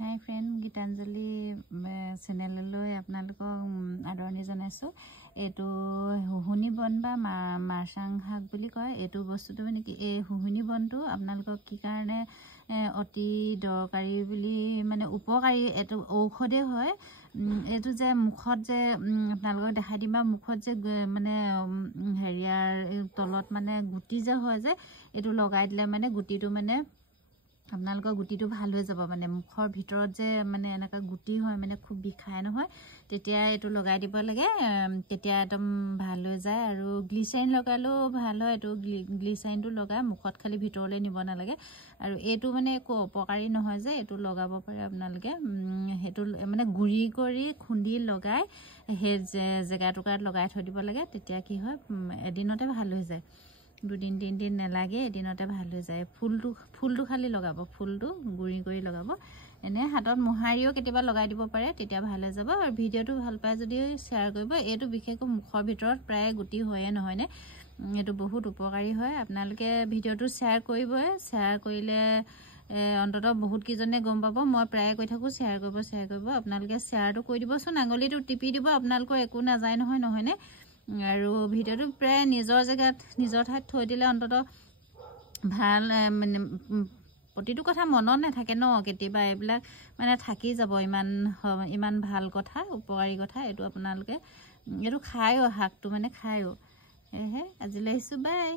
হাই friend, Gitanjali চেনেললৈ আপোনালোকক আদৰণি জনাইছোঁ। এইটো হুহুনি বন বা মাৰচাং শাক বুলি কয়। এইটো বস্তুটো মানে কি, এই হুহুনি বনটো আপোনালোকক কি কাৰণে অতি দৰকাৰী বুলি মানে উপকাৰী, এইটো ঔষধেই হয়। এইটো যে মুখত যে আপোনালোকক দেখাই দিম, বা মুখত যে মানে হেৰিয়াৰ তলত মানে গুটি যে হয় যে, এইটো লগাই দিলে মানে গুটিটো মানে আপোনালোকৰ গুটিটো ভাল হৈ যাব। মানে মুখৰ ভিতৰত যে মানে এনেকুৱা গুটি হয়, মানে খুব বিষাই নহয়, তেতিয়া এইটো লগাই দিব লাগে, তেতিয়া একদম ভাল হৈ যায়। আৰু গ্লিচাৰিন লগালেও ভাল হয়। এইটো গ্লিচাৰিনটো লগাই মুখত খালি ভিতৰলৈ নিব নালাগে। আৰু এইটো মানে একো অপকাৰী নহয় যে, এইটো লগাব পাৰে আপোনালোকে। সেইটো মানে গুড়ি কৰি খুন্দি লগাই সেই জেগাটুকুৰাত লগাই থৈ দিব লাগে। তেতিয়া কি হয়, এদিনতে ভাল হৈ যায়। 2 দিন 3 দিন নালাগে, এদিনতে ভাল হৈ যায়। ফুলটো খালি লগাব, ফুলটো গুড়ি কৰি লগাব। এনে হাতত মোহাৰিও কেতিয়াবা লগাই দিব পাৰে, তেতিয়া ভাল হৈ যাব। আৰু ভিডিঅ'টো ভাল পায় যদি শ্বেয়াৰ কৰিব। এইটো বিশেষকৈ মুখৰ ভিতৰত প্ৰায় গুটি হয়ে নহয়নে, এইটো বহুত উপকাৰী হয়। আপোনালোকে ভিডিঅ'টো শ্বেয়াৰ কৰিবই। শ্বেয়াৰ কৰিলে অন্ততঃ বহুতকেইজনে গম পাব। মই প্ৰায়ে কৈ থাকোঁ শ্বেয়াৰ কৰিব। আপোনালোকে শ্বেয়াৰটো কৰি দিবচোন, আঙুলিটো টিপি দিব, আপোনালোকৰ একো নাযায় নহয়নে। আৰু ভিডিঅ'টো প্ৰায় নিজৰ জেগাত নিজৰ ঠাইত থৈ দিলে অন্ততঃ ভাল। মানে প্ৰতিটো কথা মনত নাথাকে ন, কেতিয়াবা এইবিলাক মানে থাকি যাব। ইমান ভাল কথা, উপকাৰী কথা। এইটো আপোনালোকে এইটো খায়ো, শাকটো মানে খায়ো। সেয়েহে আজিলৈ আহিছোঁ, বাই।